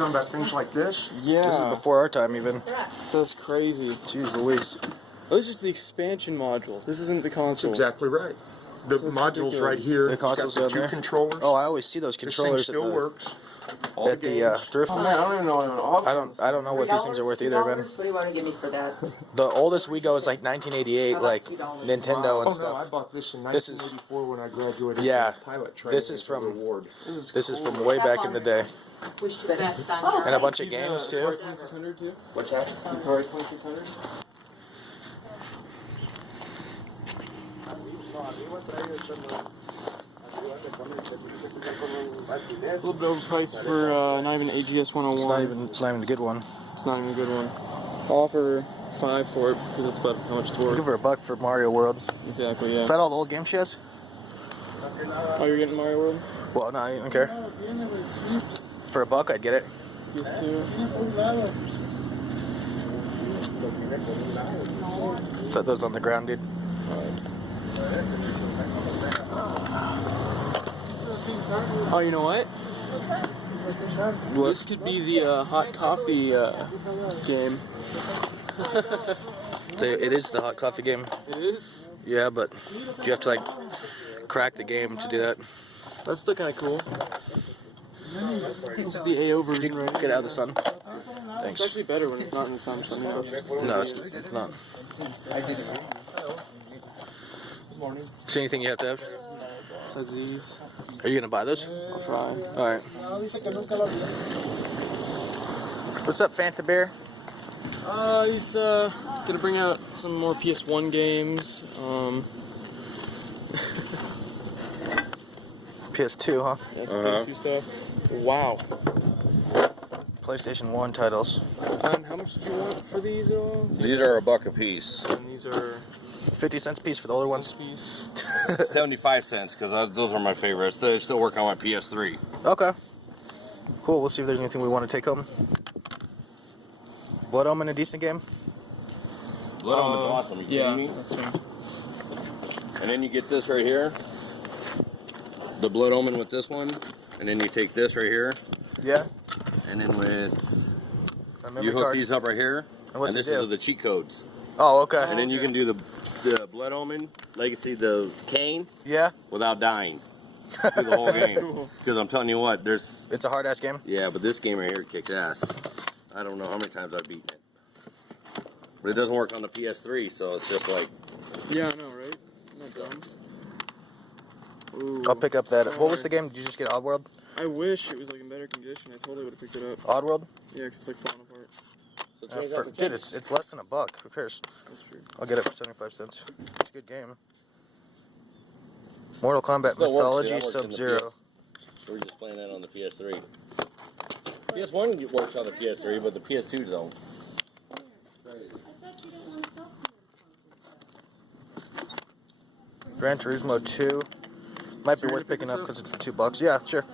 talking about things like this? Yeah. This is before our time, even. That's crazy. Jeez Louise. Oh, this is just the expansion module. This isn't the console. That's exactly right. The That's module's ridiculous. right here. The console's It's got down the there? two controllers. Oh, I always see those This thing controllers still works. All at the thrift. Oh man, I don't even know what options. I don't know what these things are worth either, man. What do you want to give me for that? The oldest we go is like 1988, like Nintendo and Oh no, I stuff. bought this in This is- 1984 when I graduated Yeah, from pilot training. this is as a from- reward. This is from way back in the day, Which is the best on and a bunch of games too. Atari 2600 too? What's that? Atari 2600? A little bit overpriced for not even AGS 101. It's not even a good one. It's not even a good one. I'll offer $5 for it because that's about how much it's I'll worth. give her $1 for Mario World. Exactly, yeah. Is that all the old games she has? Oh, you're getting Mario World? Well, no, I don't care. For $1, I'd get it. PS2. Set those on the ground, dude. Oh, you know what? This could be the hot coffee game. It is the hot coffee game. It is? Yeah, but you have to like crack the game to do that. That's still kind of cool. This is the AO version, right? Get out of the sun. It's Thanks. actually better when it's not in the sun. No, it's not. Is there anything you have to have? Besides these, Are you gonna buy those? I'll try. All right. What's up, Fanta Bear? He's gonna bring out some more PS1 games. PS2, huh? Yeah, some PS2 stuff. Wow. PlayStation 1 titles. How much did you want for these? These are $1 a piece. And these are 50 cents a piece for the older ones. piece. 75 cents, because those are my favorites. They still work on my PS3. Okay. Cool. We'll see if there's anything we want to take home. Blood Omen, a decent game. Blood Omen's awesome. Are you Yeah, kidding me? that's right. And then you get this right here. The Blood Omen with this one. And then you take this right here. Yeah. And then with... A memory You hook card. these up right here. And what's this it do? is the cheat codes. Oh, okay. And then you can do the Blood Omen, Legacy, the Kane, Yeah. without dying. Through the whole game. cool. Because I'm telling you what, there's... It's a hard ass game. Yeah, but this game right here kicks ass. I don't know how many times I've beaten it. But it doesn't work on the PS3, so it's just like... Yeah, I know, right? Isn't that dumb? Ooh. I'll pick up that. What was the game? Did you just get Oddworld? I wish it was like in better condition. I totally would have picked it up. Oddworld? Yeah, 'cause it's like falling apart. So change out the Dude, it's less than $1. Who cares? That's true. I'll get it for 75 cents. It's a good game. Mortal Kombat Still works, Mythology yeah, it works in the Sub-Zero. PS. We're just playing that on the PS3. PS1 works on the PS3, but the PS2 don't. Gran Turismo 2. Might be worth picking up because it's $2. Yeah, sure.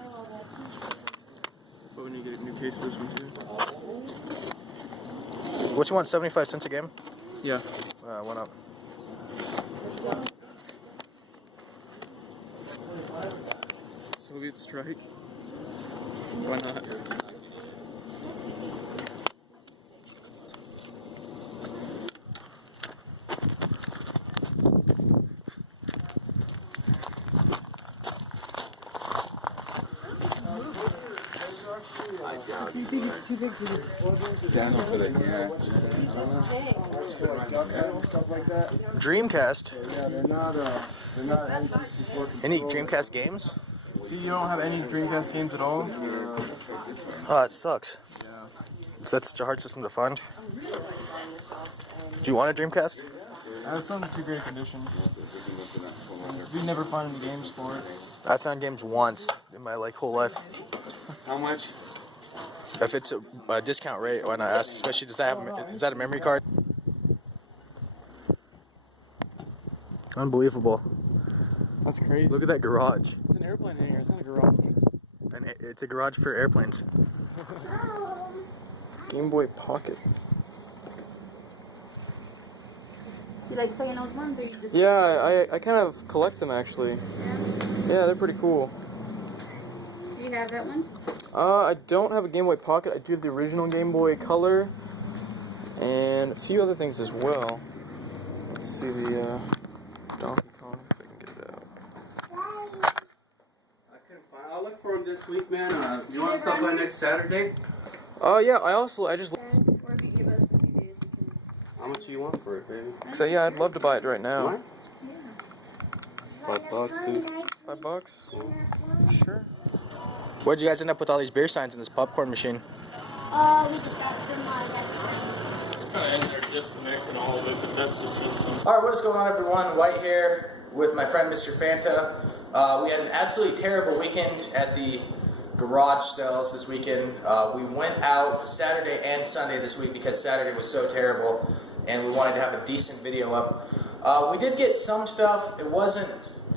But when you get a new case for this one too. What you want? 75 cents a game? Yeah. Why not? Soviet strike. Why not? Dreamcast. Yeah, they're not Any Dreamcast games? See, you don't have any Dreamcast games at all? Oh, it sucks. So that's such a hard system to find. Do you want a Dreamcast? It's not in too great a condition. We never find any games for it. I've found games once in my whole life. How much? If it's a discount rate, why not ask? Especially, is that a memory card? Unbelievable. That's crazy. Look at that garage. It's an airplane in here. It's not a garage. And it's a garage for airplanes. Gameboy Pocket. You like playing those ones, or you just? Yeah, I kind of collect them actually. Yeah. Yeah, they're pretty cool. Do you have that one? I don't have a Game Boy Pocket. I do have the original Game Boy Color, and a few other things as well. Let's see the Donkey Kong, if I can get it out. I couldn't find. I'll look for him this week, man. You want to stop by next Saturday? Yeah, I just... Or if you give us a few days, we can. How much do you want for it, baby? So yeah, I'd love to buy it right now. What? $5, dude. $5? Sure. Where'd you guys end up with all these beer signs in this popcorn machine? We just got it from my dad's. It's kind of in there disconnecting all of it, but that's the system. Alright, what is going on, everyone? White here with my friend Mr. Fanta. We had an absolutely terrible weekend at the garage sales this weekend. We went out Saturday and Sunday this week because Saturday was so terrible and we wanted to have a decent video up. We did get some stuff. It wasn't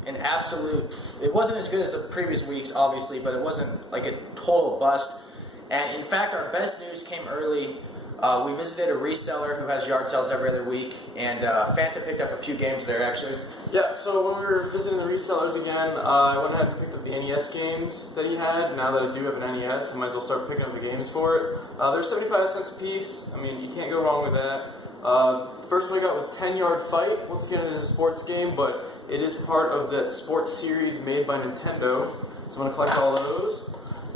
as good as the previous weeks, obviously, but it wasn't like a total bust. And in fact, our best news came early. We visited a reseller who has yard sales every other week, and Fanta picked up a few games there, actually. Yeah, so when we were visiting the resellers again, I went ahead and picked up the NES games that he had. Now that I do have an NES, I might as well start picking up the games for it. They're 75 cents a piece. I mean, you can't go wrong with that. The first one I got was 10 Yard Fight. Once again, it is a sports game, but it is part of that sports series made by Nintendo. So I'm going to collect all those.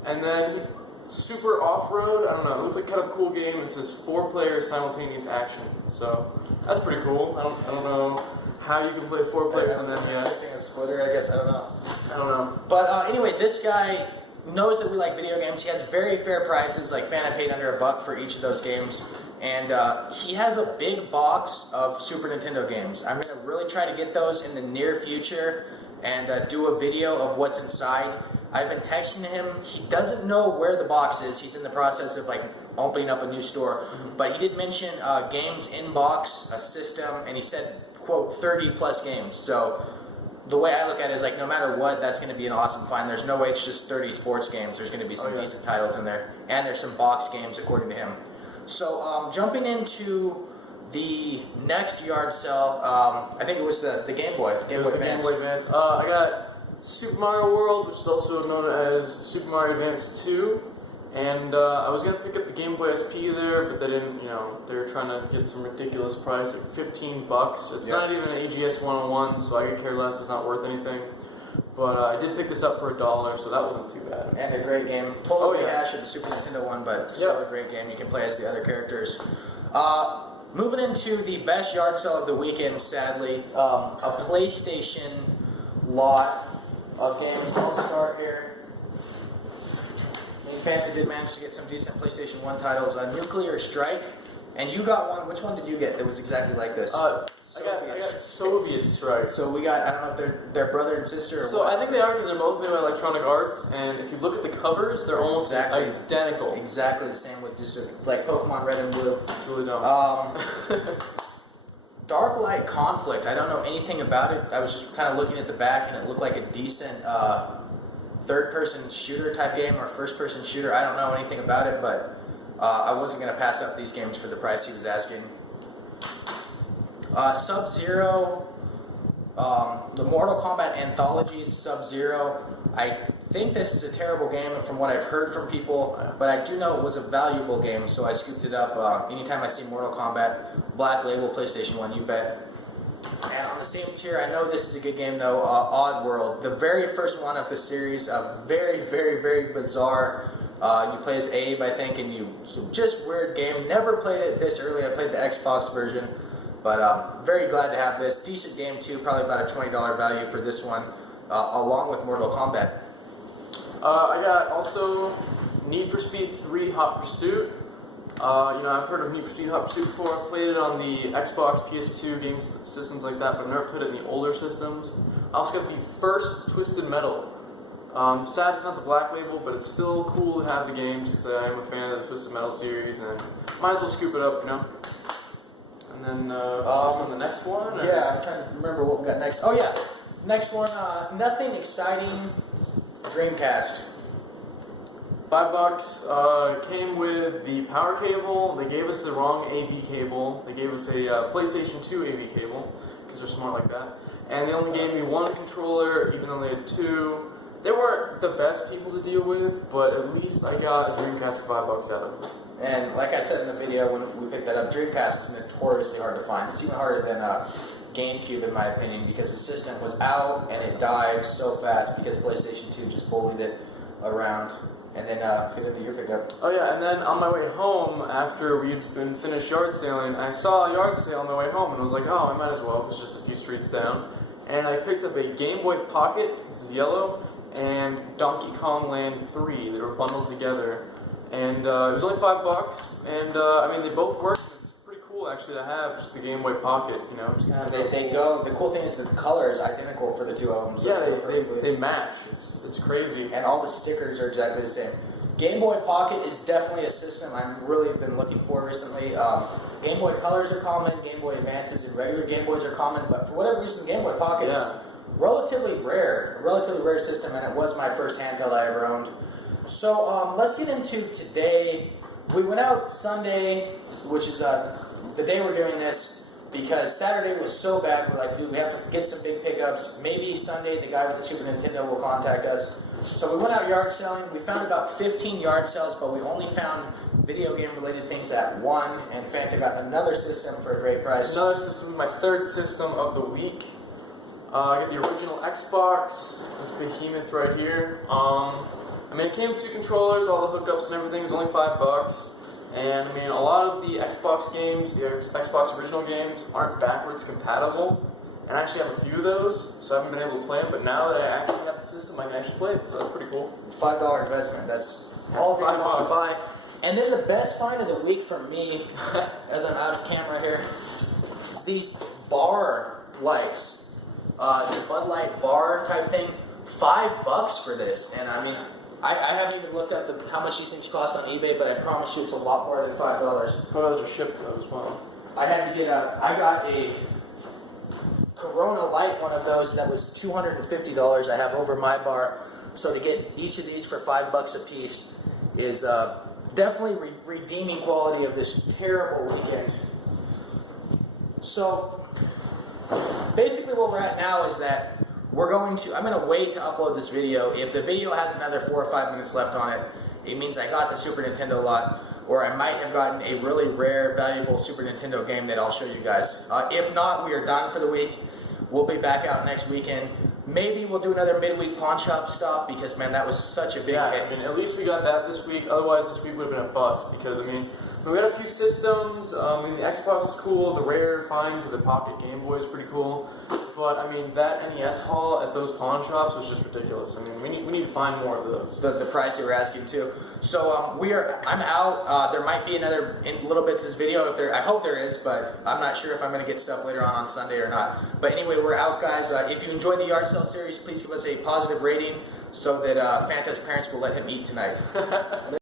And then Super Off-Road, I don't know, it looks like kind of a cool game. It says 4-player simultaneous action. So that's pretty cool. I don't know how you can play 4 players on that NES. A splitter, I guess, I don't know. But Anyway, this guy knows that we like video games. He has very fair prices, like Fanta paid under $1 for each of those games. And he has a big box of Super Nintendo games. I'm going to really try to get those in the near future and do a video of what's inside. I've been texting him. He doesn't know where the box is. He's in the process of like opening up a new store. But he did mention games in box, a system, and he said, quote, 30 plus games. So the way I look at it is like no matter what, that's going to be an awesome find. There's no way it's just 30 sports games. There's going to be some decent titles in there. And there's some box games according to him. So jumping into the next yard sale, I think it was the Game Boy. Game Boy Advance. I got Super Mario World, which is also known as Super Mario Advance 2. And I was going to pick up the Game Boy SP there, but they didn't, they were trying to get some ridiculous price at $15. It's not even an AGS 101, so I could care less. It's not worth anything. But I did pick this up for $1, so that wasn't too bad. And a great game. Total rehash of the Super Nintendo one, but still a great game. You can play as the other characters. Moving into the best yard sale of the weekend, sadly, a PlayStation lot of games. I'll start here. Fanta did manage to get some decent PlayStation 1 titles. Nuclear Strike, and you got one. Which one did you get that was exactly like this? I got Soviet Strike. So we got, I don't know if they're brother and sister or so what. I think they are because they're both made by Electronic Arts, and if you look at the covers, they're almost identical. Exactly the same with just it's like Pokemon Red and Blue. It's really dumb. Dark Light Conflict. I don't know anything about it. I was just kind of looking at the back, and it looked like a decent third-person shooter type game or first-person shooter. I don't know anything about it, but I wasn't going to pass up these games for the price he was asking. Sub-Zero, the Mortal Kombat Anthologies, Sub-Zero. I think this is a terrible game from what I've heard from people, but I do know it was a valuable game, so I scooped it up. Anytime I see Mortal Kombat, Black Label, PlayStation 1, you bet. And on the same tier, I know this is a good game though, Oddworld. The very first one of the series, a very, very, very bizarre. You play as Abe, I think, and just weird game. Never played it this early. I played the Xbox version, but very glad to have this. Decent game too, probably about a $20 value for this one, along with Mortal Kombat. I got also Need for Speed 3 Hot Pursuit. I've heard of Need for Speed Hot Pursuit before. I've played it on the Xbox, PS2 game systems like that, but I've never played it in the older systems. I also got the first Twisted Metal. Sad it's not the Black Label, but it's still cool to have the game just because I am a fan of the Twisted Metal series, and might as well scoop it up, And then on the next one? Or? Yeah, I'm trying to remember what we got next. Oh yeah, next one, nothing exciting, Dreamcast. $5 came with the power cable. They gave us the wrong AV cable. They gave us a PlayStation 2 AV cable because they're smart like that. And they only gave me one controller, even though they had two. they weren't the best people to deal with, but at least I got a Dreamcast for $5 out of them. And like I said in the video when we picked that up, Dreamcast is notoriously hard to find. It's even harder than GameCube in my opinion because the system was out and it died so fast because PlayStation 2 just bullied it around. And then let's get into your pickup. Oh yeah, and then on my way home after we'd been finished yard sailing, I saw a yard sale on my way home and I was like, oh, I might as well. It's just a few streets down. And I picked up a Gameboy Pocket, this is yellow, and Donkey Kong Land 3. They were bundled together. And it was only $5, and I mean, they both work. It's pretty cool actually to have just the Game Boy Pocket, you know. Just kind of They go. The cool thing is that the color is identical for the two of them. So yeah, they match. It's crazy. And all the stickers are exactly the same. Game Boy Pocket is definitely a system I've really been looking for recently. Game Boy Colors are common, Game Boy Advances and regular Game Boys are common, but for whatever reason, Game Boy Pocket is relatively rare. A relatively rare system, and it was my first handheld I ever owned. So let's get into today. We went out Sunday, which is the day we're doing this, because Saturday was so bad. We're like, dude, we have to get some big pickups. Maybe Sunday the guy with the Super Nintendo will contact us. So we went out yard selling. We found about 15 yard sales, but we only found video game related things at one. And Fanta got another system for a great price. Another system, my third system of the week. I got the original Xbox, this behemoth right here. I mean, it came with 2 controllers, all the hookups and everything. It was only $5. And I mean, a lot of the Xbox games, the Xbox original games, aren't backwards compatible. And I actually have a few of those, so I haven't been able to play them. But now that I actually have the system, I can actually play it. So that's pretty cool. $5 investment. That's all they want to buy. And then the best find of the week for me, as I'm out of camera here, is these bar lights. It's a Bud Light bar type thing. $5 for this, and I mean, I haven't even looked up how much these things cost on eBay, but I promise you it's a lot more than $5. $5 are shipped though as well. I had to get I got a Corona Light, one of those that was $250 I have over my bar. So to get each of these for $5 a piece is definitely redeeming quality of this terrible weekend. So basically what we're at now is that I'm going to wait to upload this video. If the video has another 4 or 5 minutes left on it, it means I got the Super Nintendo lot, or I might have gotten a really rare, valuable Super Nintendo game that I'll show you guys. If not, we are done for the week. We'll be back out next weekend. Maybe we'll do another midweek pawn shop stop because, man, that was such a big hit. I mean, at least we got that this week. Otherwise, this week would have been a bust because, I mean, we got a few systems. I mean, the Xbox is cool. The rare find to the Pocket Game Boy is pretty cool. But, I mean, that NES haul at those pawn shops was just ridiculous. I mean, we need to find more of those. The price they were asking, too. So, I'm out. There might be another little bit to this video. I hope there is, but I'm not sure if I'm going to get stuff later on Sunday or not. But anyway, we're out, guys. If you enjoyed the yard sale series, please give us a positive rating so that Fanta's parents will let him eat tonight.